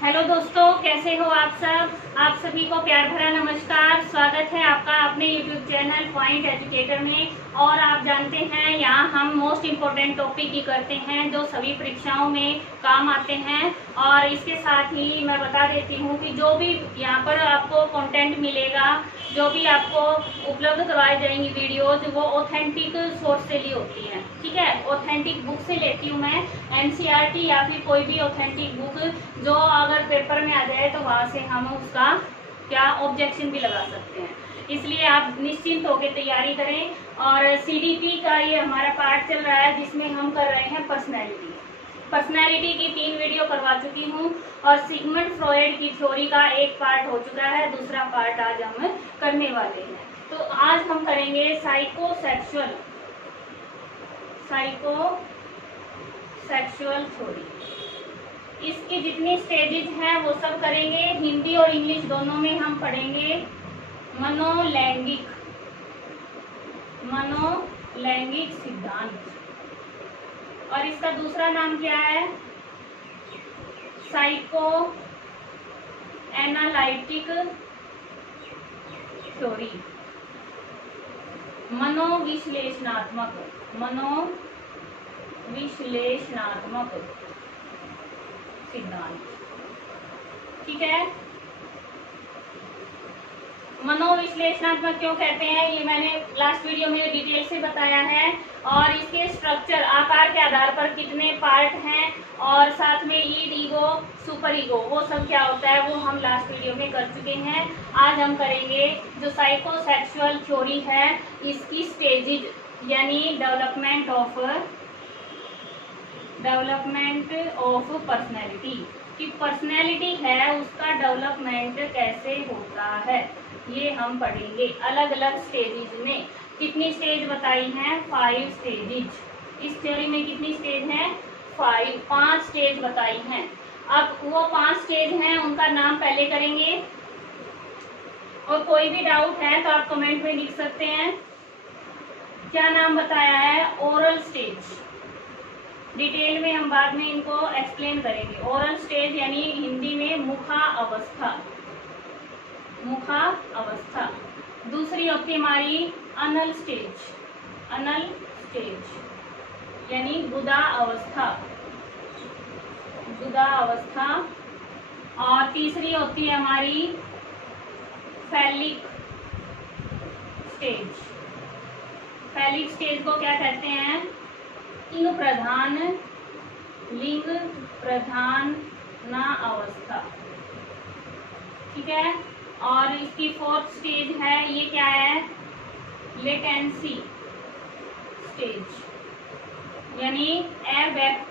Hello दोस्तों, कैसे हो आप सब। आप सभी को प्यार भरा नमस्कार। स्वागत है आपका अपने यूट्यूब चैनल पॉइंट एजुकेटर में। और आप जानते हैं यहाँ हम मोस्ट इम्पोर्टेंट टॉपिक ही करते हैं जो सभी परीक्षाओं में काम आते हैं। और इसके साथ ही मैं बता देती हूँ कि जो भी यहाँ पर आपको कंटेंट मिलेगा, जो भी आपको उपलब्ध करवाई जाएंगी वीडियोज, वो ऑथेंटिक सोर्स से ली होती है। ठीक है, ऑथेंटिक बुक से लेती हूँ मैं, एनसीईआरटी या फिर कोई भी ऑथेंटिक बुक जो अगर पेपर में आ जाए तो वहाँ से हम उसका क्या ऑब्जेक्शन भी लगा सकते हैं। इसलिए आप निश्चिंत होकर तैयारी करें। और सीडीपी का ये हमारा पार्ट चल रहा है जिसमें हम कर रहे हैं पर्सनैलिटी की 3 वीडियो करवा चुकी हूँ। और सिगमंड फ्रॉयड की थ्योरी का एक पार्ट हो चुका है, दूसरा पार्ट आज हम करने वाले हैं। तो आज हम करेंगे साइकोसेक्सुअल थ्योरी। इसकी जितनी स्टेजेस हैं वो सब करेंगे। हिंदी और इंग्लिश दोनों में हम पढ़ेंगे। मनोलैंगिक सिद्धांत, और इसका दूसरा नाम क्या है? साइको एनालिटिक थ्योरी, मनोविश्लेषणात्मक सिद्धांत। ठीक है, मनोविश्लेषणात्मक क्यों कहते हैं ये मैंने लास्ट वीडियो में डिटेल से बताया है। और इसके स्ट्रक्चर, आकार के आधार पर कितने पार्ट हैं, और साथ में ईड, ईगो, सुपर ईगो, वो सब क्या होता है वो हम लास्ट वीडियो में कर चुके हैं। आज हम करेंगे जो साइकोसेक्सुअल थ्योरी है, इसकी स्टेजेज यानी डेवलपमेंट ऑफ पर्सनैलिटी, कि पर्सनैलिटी है उसका डेवलपमेंट कैसे होता है, ये हम पढ़ेंगे अलग अलग स्टेजेस में। कितनी स्टेज बताई हैं? 5 स्टेजेस। इस थ्योरी में कितनी स्टेज हैं? 5 स्टेज बताई हैं। अब वो 5 स्टेज हैं, उनका नाम पहले करेंगे। और कोई भी डाउट है तो आप कमेंट में लिख सकते हैं। क्या नाम बताया है? Oral stage. डिटेल में हम बाद में इनको एक्सप्लेन करेंगे। ओरल स्टेज यानी हिंदी में मुखा अवस्था। दूसरी होती है हमारी अनल स्टेज यानी गुदा अवस्था। और तीसरी होती है हमारी फैलिक स्टेज को क्या कहते हैं? लिंग प्रधान ना अवस्था। ठीक है, और इसकी 4th स्टेज है, ये क्या है? लेटेंसी स्टेज यानी अव्यक्त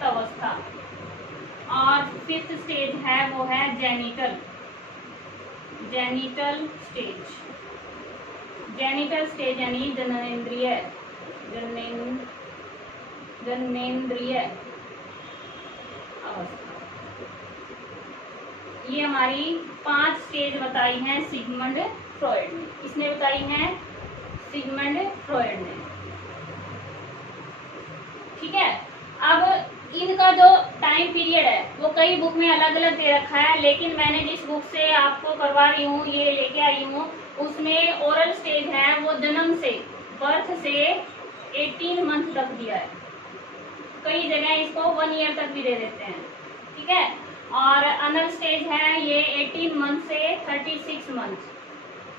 अवस्था। और 5th स्टेज है वो है जेनिटल स्टेज यानी जनेंद्रिय अवस्था। ये हमारी 5 स्टेज बताई हैं सिगमंड फ्रॉयड ने। किसने बताई हैं? सिगमंड फ्रॉयड ने। ठीक है, अब इनका जो टाइम पीरियड है वो कई बुक में अलग अलग दे रखा है, लेकिन मैंने जिस बुक से आपको करवा रही हूँ, ये लेके आई हूँ, उसमें ओरल स्टेज है वो जन्म से, बर्थ से 18 मंथ तक दिया है। कई जगह इसको 1 ईयर तक भी दे देते हैं। ठीक है, और अनल स्टेज है ये 18 मंथ से 36 मंथ,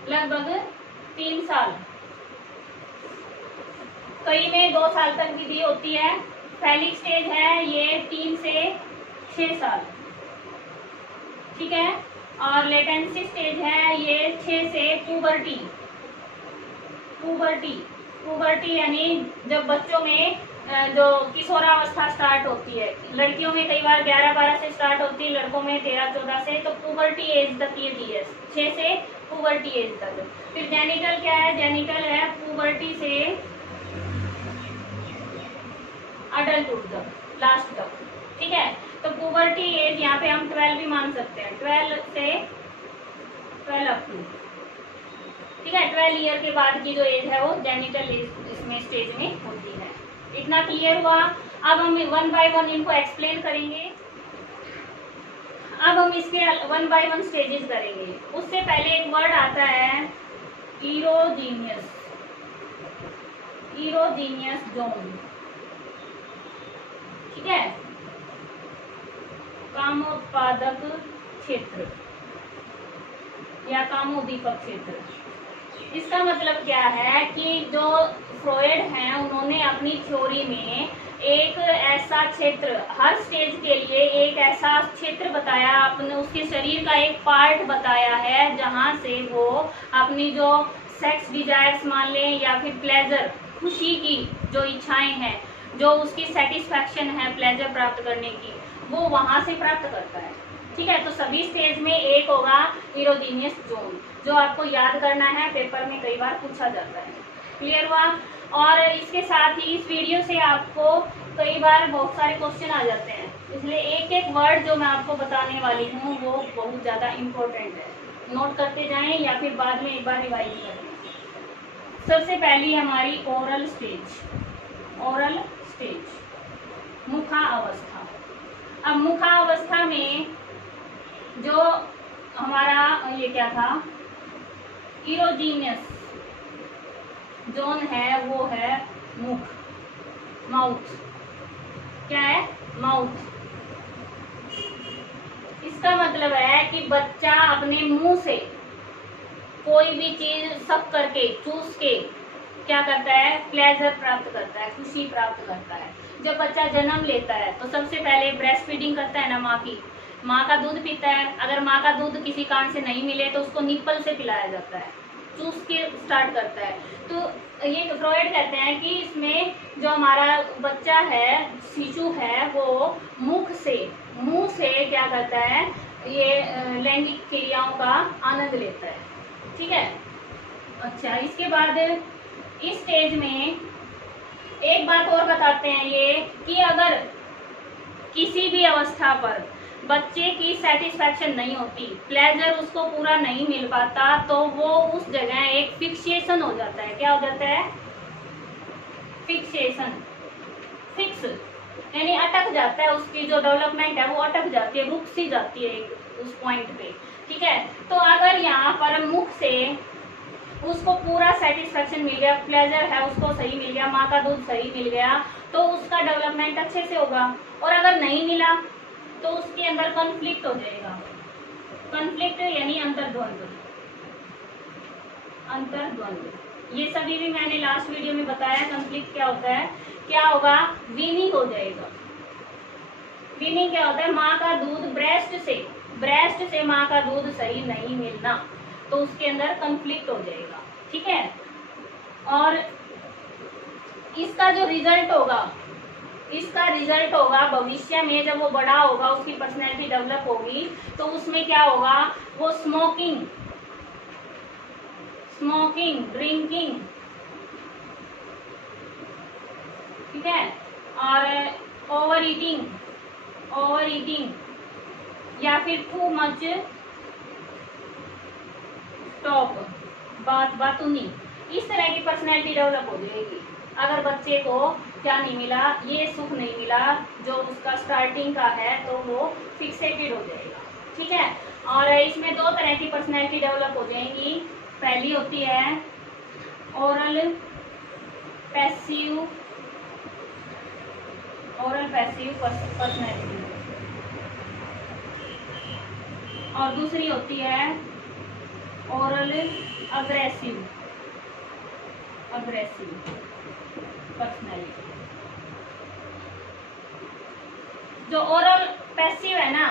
लगभग 3 साल। कई में 2 साल तक भी दी होती है। फैलिक स्टेज है ये 3 से 6 साल। ठीक है, और लेटेंसी स्टेज है ये 6 से पुबर्टी यानी जब बच्चों में जो किशोरावस्था स्टार्ट होती है। लड़कियों में कई बार 11-12 से स्टार्ट होती है, लड़कों में 13-14 से। तो पुबर्टी एज तक ये दी है, 6 से पुबर्टी एज तक। फिर जेनिटल क्या है? जेनिटल है पुबर्टी से अडल्टहुड तक, लास्ट तक। ठीक है, तो पुबर्टी एज यहाँ पे हम 12 भी मान सकते हैं, 12 से 12 अप टू। ठीक है, 12 ईयर के बाद की जो एज है वो जेनिटल एज इसमें स्टेज में होती है। इतना क्लियर हुआ। अब हम वन बाय वन इनको एक्सप्लेन करेंगे। अब हम इसके वन बाय वन स्टेजेस करेंगे। उससे पहले एक वर्ड आता है इरोजीनियस, इरोजीनियस जोन, ठीक है, कामोत्पादक क्षेत्र या कामोद्दीपक क्षेत्र। इसका मतलब क्या है कि जो फ्रॉयड हैं उन्होंने अपनी थ्योरी में एक ऐसा क्षेत्र, हर स्टेज के लिए एक ऐसा क्षेत्र बताया, अपने उसके शरीर का एक पार्ट बताया है जहां से वो अपनी जो सेक्स डिजायर्स मान लें या फिर प्लेजर, खुशी की जो इच्छाएं हैं, जो उसकी सेटिस्फैक्शन है प्लेजर प्राप्त करने की, वो वहां से प्राप्त करता है। ठीक है, तो सभी स्टेज में एक होगा इरोजीनियस जोन, जो आपको याद करना है, पेपर में कई बार पूछा जाता है। क्लियर हुआ? और इसके साथ ही इस वीडियो से आपको कई बार बहुत सारे क्वेश्चन आ जाते हैं, इसलिए एक एक वर्ड जो मैं आपको बताने वाली हूँ वो बहुत ज़्यादा इम्पोर्टेंट है, नोट करते जाएं या फिर बाद में एक बार रिवाइज करें। सबसे पहली हमारी ओरल स्टेज, ओरल स्टेज, मुखा अवस्था। अब मुखा अवस्था में जो हमारा ये क्या था, इरोजीनियस जोन है वो है मुख, माउथ। क्या है? माउथ। इसका मतलब है कि बच्चा अपने मुंह से कोई भी चीज सक करके, चूस के क्या करता है, प्लेजर प्राप्त करता है, खुशी प्राप्त करता है। जब बच्चा जन्म लेता है तो सबसे पहले ब्रेस्ट फीडिंग करता है ना, माँ का दूध पीता है। अगर माँ का दूध किसी कारण से नहीं मिले तो उसको निप्पल से पिलाया जाता है, चूस के स्टार्ट करता है। तो ये फ्रॉयड कहते हैं कि इसमें जो हमारा बच्चा है, शिशु है, वो मुख से, मुंह से क्या करता है, ये लैंगिक क्रियाओं का आनंद लेता है। ठीक है। अच्छा, इसके बाद इस स्टेज में एक बात और बताते हैं ये कि अगर किसी भी अवस्था पर बच्चे की सेटिस्फैक्शन नहीं होती, प्लेजर उसको पूरा नहीं मिल पाता, तो वो उस जगह एक फिक्सेशन हो जाता है। क्या हो जाता है? फिक्सेशन। फिक्स यानी अटक जाता है, उसकी जो डेवलपमेंट है वो अटक जाती है, रुक सी जाती है उस पॉइंट पे। ठीक है, तो अगर यहाँ पर मुख से उसको पूरा सेटिस्फैक्शन मिल गया, प्लेजर है उसको सही मिल गया, माँ का दूध सही मिल गया, तो उसका डेवलपमेंट अच्छे से होगा। और अगर नहीं मिला तो उसके अंदर कॉन्फ्लिक्ट हो जाएगा। कॉन्फ्लिक्ट यानी अंतर्द्वंद, अंतर्द्वंद। ये सभी भी मैंने लास्ट वीडियो में बताया। कॉन्फ्लिक्ट क्या होता है, क्या होगा, वीनिंग हो जाएगा। वीनिंग क्या होता है, माँ का दूध ब्रेस्ट से माँ का दूध सही नहीं मिलना, तो उसके अंदर कॉन्फ्लिक्ट हो जाएगा। ठीक है, और इसका जो रिजल्ट होगा भविष्य में, जब वो बड़ा होगा, उसकी पर्सनैलिटी डेवलप होगी, तो उसमें क्या होगा, वो स्मोकिंग, ड्रिंकिंग, ठीक है, और ओवर ईटिंग या फिर टू मच टॉक, बातूनी, इस तरह की पर्सनैलिटी डेवलप हो जाएगी। अगर बच्चे को क्या नहीं मिला, ये सुख नहीं मिला जो उसका स्टार्टिंग का है, तो वो फिक्सेटेड हो जाएगा। ठीक है, और इसमें दो तरह की पर्सनैलिटी डेवलप हो जाएंगी। पहली होती है ओरल पैसिव पर्सनैलिटी, और दूसरी होती है ओरल अग्रेसिव पर्सनैलिटी। जो ओरल पैसिव है ना,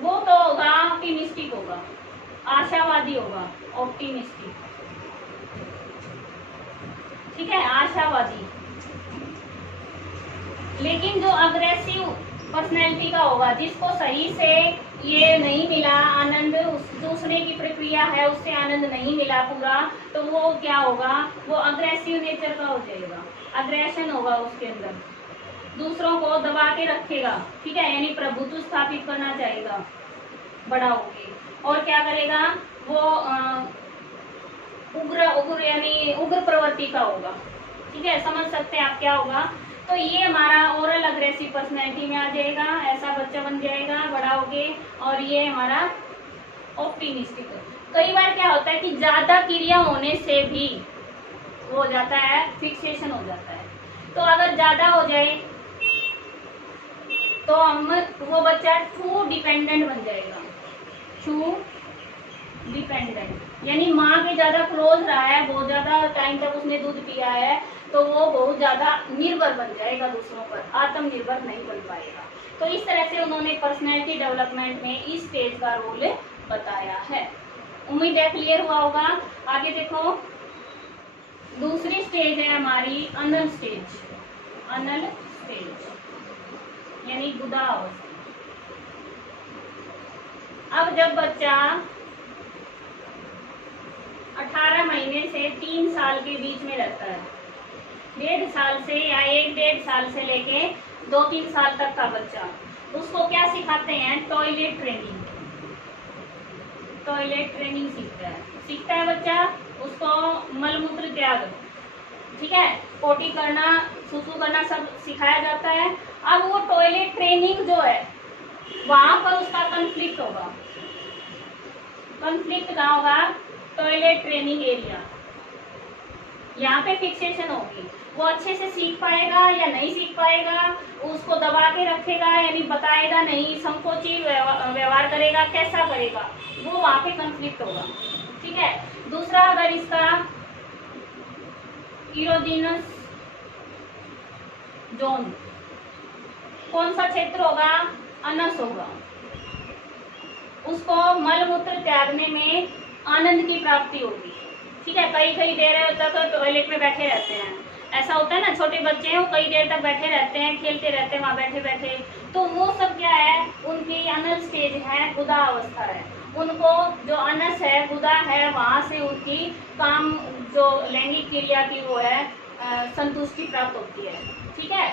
वो तो होगा ऑप्टिमिस्टिक, होगा आशावादी, होगा ऑप्टिमिस्टिक। ठीक है, आशावादी। लेकिन जो अग्रेसिव पर्सनैलिटी का होगा, जिसको सही से ये नहीं मिला आनंद, उस दूसरे की प्रक्रिया है उससे आनंद नहीं मिला पूरा, तो वो क्या होगा, वो अग्रेसिव नेचर का हो जाएगा। अग्रेशन होगा उसके अंदर, दूसरों को दबा के रखेगा। ठीक है, यानी प्रभुत्व स्थापित करना चाहेगा बड़ा होके। और क्या करेगा वो, उग्र यानी उग्र प्रवृत्ति का होगा। ठीक है, समझ सकते हैं आप क्या होगा, तो ये हमारा ओरल अग्रेसिव पर्सनैलिटी में आ जाएगा, ऐसा बच्चा बन जाएगा बड़ा होके। और ये हमारा ऑप्टिमिस्टिक। कई बार क्या होता है कि ज्यादा क्रिया होने से भी हो जाता है, फिक्सेशन हो जाता है। तो अगर ज्यादा हो जाए तो हम वो बच्चा टू डिपेंडेंट बन जाएगा, टू डिपेंडेंट, यानी माँ के ज्यादा क्लोज रहा है, बहुत ज्यादा टाइम तक उसने दूध पिया है, तो वो बहुत ज्यादा निर्भर बन जाएगा दूसरों पर, आत्मनिर्भर नहीं बन पाएगा। तो इस तरह से उन्होंने पर्सनैलिटी डेवलपमेंट में इस स्टेज का रोल बताया है। उम्मीद है क्लियर हुआ होगा। आगे देखो, दूसरी स्टेज है हमारी अनल स्टेज। अनल स्टेज यानी गुदा अवस्था। अब जब बच्चा 18 महीने से 3 साल के बीच में रहता है, 1.5 साल से या 1-1.5 साल से लेके 2-3 साल तक का बच्चा, उसको क्या सिखाते हैं? Toilet training. टॉयलेट ट्रेनिंग सीखता है बच्चा, उसको मलमूत्र त्याग, ठीक है, पोटी करना, सुसु करना सब सिखाया जाता है। अब वो टॉयलेट ट्रेनिंग जो है वहां पर उसका कॉन्फ्लिक्ट होगा। कॉन्फ्लिक्ट कहाँ होगा? Toilet training area. यहाँ पे फिक्सेशन होगी। वो अच्छे से सीख पाएगा या नहीं सीख पाएगा, उसको दबा के रखेगा यानी बताएगा नहीं, संकोची व्यवहार करेगा, कैसा करेगा, वो वहां पे कॉन्फ्लिक्ट होगा, ठीक है। दूसरा, अगर इसका इरोजिनस जोन, कौन सा क्षेत्र होगा? अनस होगा। उसको मलमूत्र त्यागने में आनंद की प्राप्ति होगी, ठीक है। कई देर तक तो टॉयलेट में बैठे रहते हैं, ऐसा होता है ना, छोटे बच्चे हैं वो कई देर तक बैठे रहते हैं, खेलते रहते हैं वहां बैठे बैठे, तो वो सब क्या है? उनकी अनल स्टेज है, गुदा अवस्था है। उनको जो अनस है, गुदा है, वहां से उनकी काम जो लैंगिक क्रिया की वो है संतुष्टि प्राप्त होती है, ठीक है।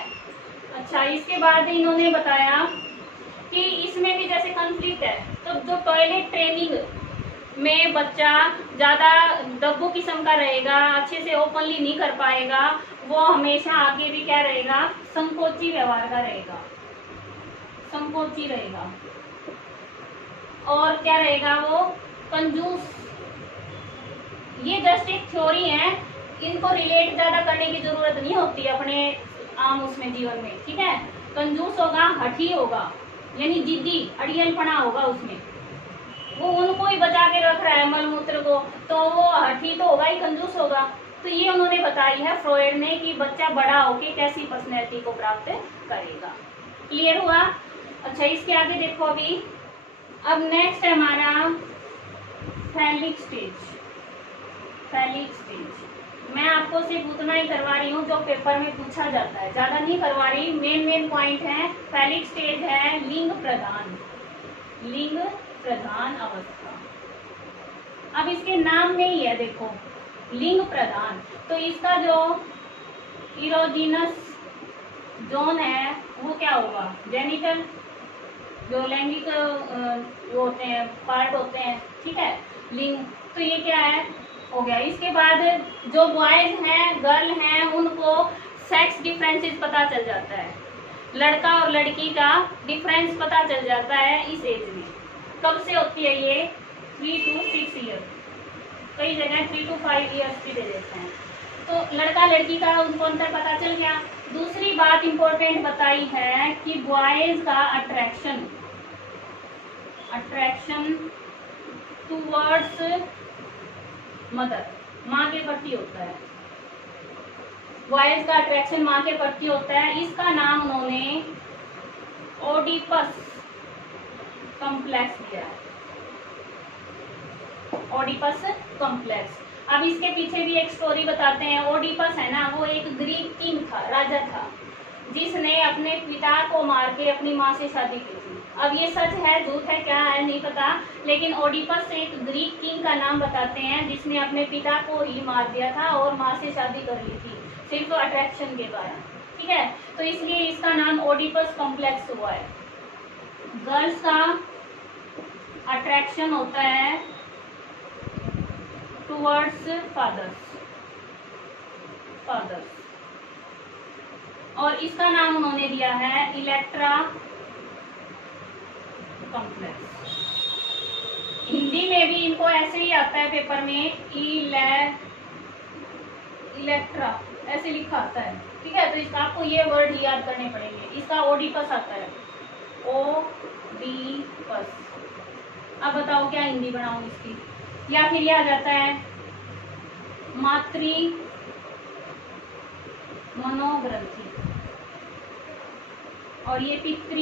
अच्छा, इसके बाद इन्होंने बताया कि इसमें भी जैसे कॉन्फ्लिक्ट है, तो जो टॉयलेट ट्रेनिंग में बच्चा ज्यादा दब्बू किस्म का रहेगा, अच्छे से ओपनली नहीं कर पाएगा, वो हमेशा आगे भी क्या रहेगा? संकोची व्यवहार का रहेगा, संकोची रहेगा। और क्या रहेगा? वो कंजूस। ये जस्ट एक थ्योरी है, इनको रिलेट ज्यादा करने की जरूरत नहीं होती अपने आम उसमें जीवन में, ठीक है। कंजूस होगा, हठी होगा, यानी जिद्दी, अड़ियलपना होगा उसमें, वो उनको ही बचा के रख रहा है मलमूत्र को, तो वो हठी तो होगा ही, कंजूस होगा। तो ये उन्होंने बताई है फ्रॉइड ने कि बच्चा बड़ा होके कैसी पर्सनैलिटी को प्राप्त करेगा। क्लियर हुआ? अच्छा, इसके आगे देखो अभी। अब नेक्स्ट है हमारा फैलिक स्टेज। फैलिक स्टेज मैं आपको सिर्फ उतना ही करवा रही हूँ जो पेपर में पूछा जाता है, ज्यादा नहीं करवा रही। मेन पॉइंट है, फैलिक स्टेज है लिंग प्रधान, लिंग प्रधान अवस्था। अब इसके नाम में ही है, देखो, लिंग प्रधान। तो इसका जो इरोजिनस जोन है वो क्या होगा? जेनिटल, जो लैंगिक वो होते हैं, पार्ट होते हैं, ठीक है, लिंग। तो ये क्या है? हो गया। इसके बाद जो बॉयज हैं, गर्ल हैं, उनको सेक्स डिफरेंसेस पता चल जाता है, लड़का और लड़की का डिफरेंस पता चल जाता है इस एज में। कब से होती है ये? 3 to 6 ईयर, कई जगह 3 to 5 ईयर्स की दे देते हैं। तो लड़का लड़की का उनको अंतर पता चल गया। दूसरी बात इंपॉर्टेंट बताई है कि बॉयज का अट्रैक्शन टूवर्ड्स मदर, माँ के प्रति होता है। बॉयज का अट्रैक्शन माँ के प्रति होता है। इसका नाम उन्होंने ओडिपस कॉम्प्लेक्स दिया है, ओडिपस कॉम्प्लेक्स। अब इसके पीछे भी एक स्टोरी बताते हैं। ओडिपस है ना, वो एक ग्रीक किंग था, राजा था, जिसने अपने पिता को मार के अपनी माँ से शादी की थी। अब ये सच है झूठ है क्या है नहीं पता, लेकिन ओडिपस एक ग्रीक किंग का नाम बताते हैं जिसने अपने पिता को ही मार दिया था और माँ से शादी कर ली थी सिर्फ अट्रैक्शन के कारण, ठीक है। तो इसलिए इसका नाम ओडिपस कॉम्प्लेक्स हुआ है। गर्ल्स का अट्रैक्शन होता है टुवर्ड्स फादर्स, और इसका नाम उन्होंने दिया है इलेक्ट्रा कॉम्प्लेक्स। हिंदी में भी इनको ऐसे ही आता है पेपर में, इलेक्ट्रा ऐसे लिखा आता है, ठीक है। तो इसका आपको ये वर्ड याद करने पड़ेंगे। इसका ओडिपस आता है, ओडीपस। अब बताओ क्या हिंदी बनाऊं इसकी, या फिर ये आ जाता है मातृ मनोग्रंथि, और ये पितृ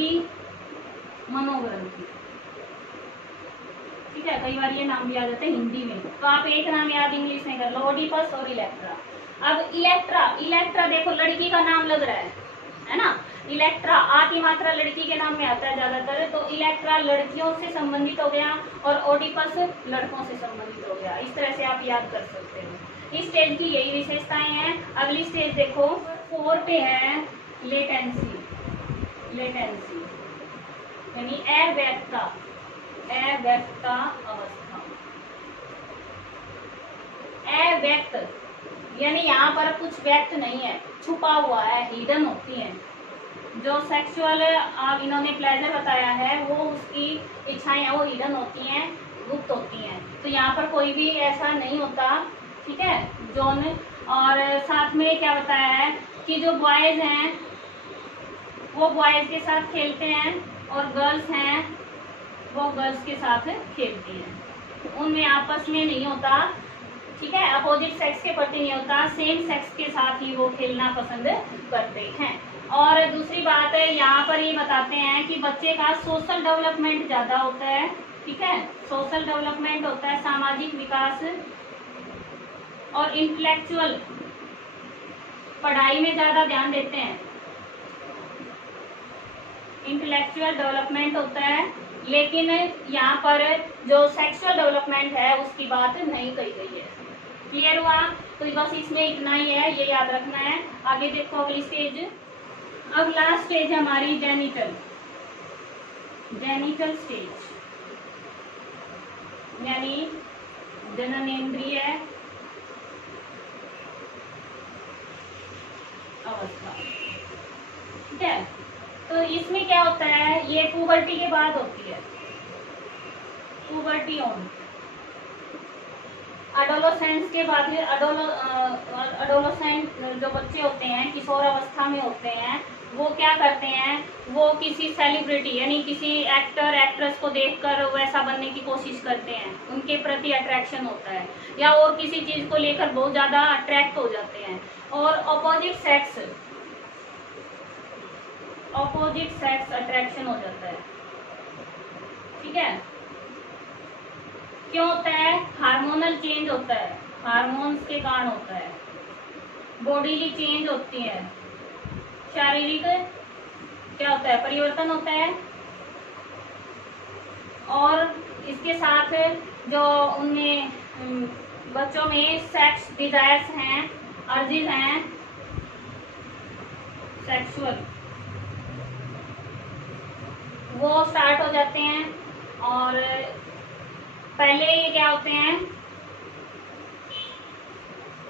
मनोग्रंथि, ठीक है। कई बार ये नाम भी आ जाते हैं हिंदी में, तो आप एक नाम याद इंग्लिश में कर लो, ओडिपस और इलेक्ट्रा। अब इलेक्ट्रा देखो लड़की का नाम लग रहा है ना। इलेक्ट्रा आ की मात्रा लड़की के नाम में आता है ज्यादातर, तो इलेक्ट्रा लड़कियों से संबंधित हो गया और ओडिपस लड़कों से संबंधित हो गया। इस तरह से आप याद कर सकते हो। इस स्टेज की यही विशेषताएं हैं। अगली स्टेज देखो 4 पे है लेटेंसी यानी अव्यक्ता अवस्था। अव्यक्त यानी यहाँ पर कुछ व्यक्त नहीं है, छुपा हुआ है, हिडन होती है। जो सेक्सुअल इन्होंने प्लेजर बताया है वो उसकी इच्छाएं वो हिडन होती हैं, गुप्त होती हैं। तो यहाँ पर कोई भी ऐसा नहीं होता, ठीक है जोन। और साथ में क्या बताया है कि जो बॉयज हैं वो बॉयज के साथ खेलते हैं और गर्ल्स हैं वो गर्ल्स के साथ खेलती हैं। उनमें आपस में नहीं होता, ठीक है, अपोजिट सेक्स के प्रति नहीं होता, सेम सेक्स के साथ ही वो खेलना पसंद करते हैं। और दूसरी बात है यहाँ पर ये बताते हैं कि बच्चे का सोशल डेवलपमेंट ज्यादा होता है, ठीक है, सोशल डेवलपमेंट होता है, सामाजिक विकास और इंटेलेक्चुअल पढ़ाई में ज्यादा ध्यान देते हैं, इंटेलेक्चुअल डेवलपमेंट होता है। लेकिन यहाँ पर जो सेक्सुअल डेवलपमेंट है उसकी बात नहीं कही गई है। क्लियर हुआ? तो बस इसमें इतना ही है, ये याद रखना है। आगे देखो अगली स्टेज। अब लास्ट स्टेज हमारी जेनिटल स्टेज यानी जननेंद्रिय अवस्था, ठीक है। तो इसमें क्या होता है, ये पुबर्टी के बाद होती है, पुबर्टी ऑन एडोलोसेंस के बाद। एडोलोसेंट जो बच्चे होते हैं किशोर अवस्था में होते हैं, वो क्या करते हैं, वो किसी सेलिब्रिटी यानी किसी एक्टर एक्ट्रेस को देखकर वैसा बनने की कोशिश करते हैं, उनके प्रति अट्रैक्शन होता है, या और किसी चीज को लेकर बहुत ज्यादा अट्रैक्ट हो जाते हैं। और ऑपोजिट सेक्स अट्रैक्शन हो जाता है, ठीक है। क्यों होता है? हार्मोनल चेंज होता है, हार्मोन्स के कारण होता है, बॉडीली चेंज होती है, शारीरिक क्या होता है, परिवर्तन होता है। और इसके साथ जो उनमें बच्चों में सेक्स डिजायर्स हैं, अर्जिज हैं सेक्सुअल, वो स्टार्ट हो जाते हैं। और पहले ये क्या होते हैं,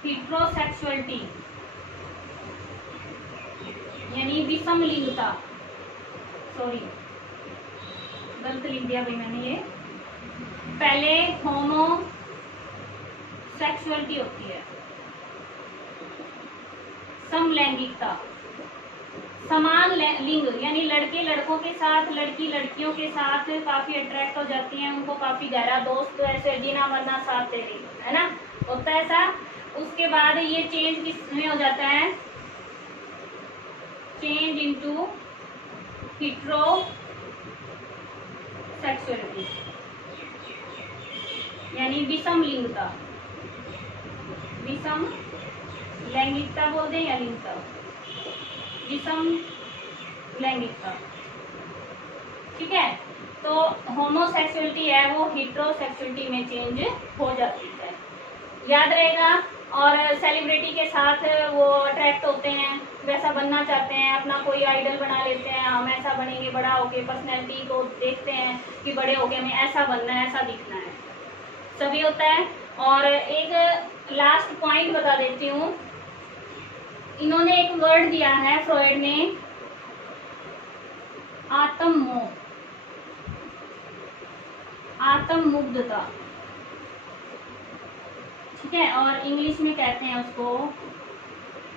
हिट्रोसेक्सुअलिटी यानी विषम लिंगता, सॉरी गलत लिख दिया भाई मैंने, ये पहले होमोसेक्सुअलिटी होती है, समलैंगिकता, समान लिंग यानी लड़के लड़कों के साथ, लड़की लड़कियों के साथ काफी अट्रैक्ट हो जाती हैं, उनको काफी गहरा दोस्त तो ऐसे जीना मरना साथ तेरे, है ना, होता है ऐसा। उसके बाद ये चेंज किस में हो जाता है, चेंज इनटू हिट्रोसेक्सुअलिटी यानी विषम लिंगता, विषम लैंगिकता बोल दें या लिंगता, विषम लैंगिकता, ठीक है। तो होमोसेक्सुअलिटी है वो हिट्रोसेक्सुअलिटी में चेंज हो जाती है, याद रहेगा। और सेलिब्रिटी के साथ वो अट्रैक्ट होते हैं, वैसा बनना चाहते हैं, अपना कोई आइडल बना लेते हैं, हम ऐसा बनेंगे बड़ा होके, पर्सनैलिटी को देखते हैं कि बड़े होके हमें ऐसा बनना है, ऐसा दिखना है, सभी होता है। और एक लास्ट पॉइंट बता देती हूँ, इन्होंने एक वर्ड दिया है फ्रॉइड ने, आत्ममोह, आत्ममुग्धता, ठीक है, और इंग्लिश में कहते हैं उसको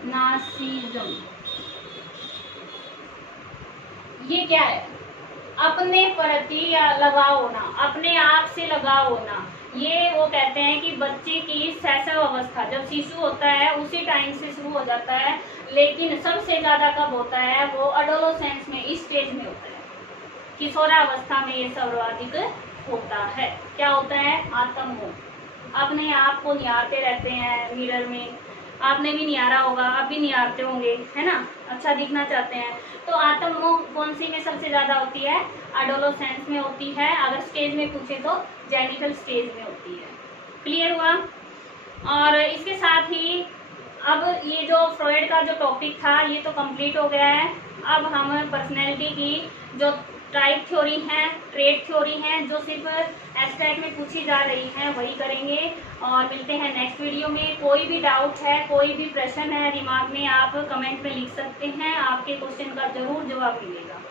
नार्सिसिज्म। ये क्या है? अपने प्रति या लगाव होना, अपने आप से लगाव होना। ये वो कहते हैं कि बच्चे की शैशव अवस्था जब शिशु होता है उसी टाइम से शुरू हो जाता है, लेकिन सबसे ज्यादा कब होता है? वो एडोलेसेंस में, इस स्टेज में होता है, किशोरावस्था में ये सर्वाधिक होता है। क्या होता है? आत्ममोह। अपने आप को निहारते रहते हैं मिरर में, आपने भी निहारा होगा, आप भी निहारते होंगे, है ना, अच्छा दिखना चाहते हैं। तो आत्ममोह कौन सी में सबसे ज्यादा होती है? एडोलेसेंस में होती है। अगर स्टेज में पूछे तो जेनिटल स्टेज में होती है। क्लियर हुआ? और इसके साथ ही अब ये जो फ्रॉइड का जो टॉपिक था ये तो कंप्लीट हो गया है। अब हम पर्सनैलिटी की जो टाइप थ्योरी है, ट्रेड थ्योरी है, जो सिर्फ एब्स्ट्रैक्ट में पूछी जा रही है, वही करेंगे। और मिलते हैं नेक्स्ट वीडियो में। कोई भी डाउट है, कोई भी प्रश्न है दिमाग में, आप कमेंट में लिख सकते हैं, आपके क्वेश्चन का जरूर जवाब मिलेगा।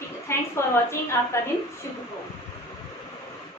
ठीक है, थैंक्स फॉर वॉचिंग। आपका दिन शुभ हो।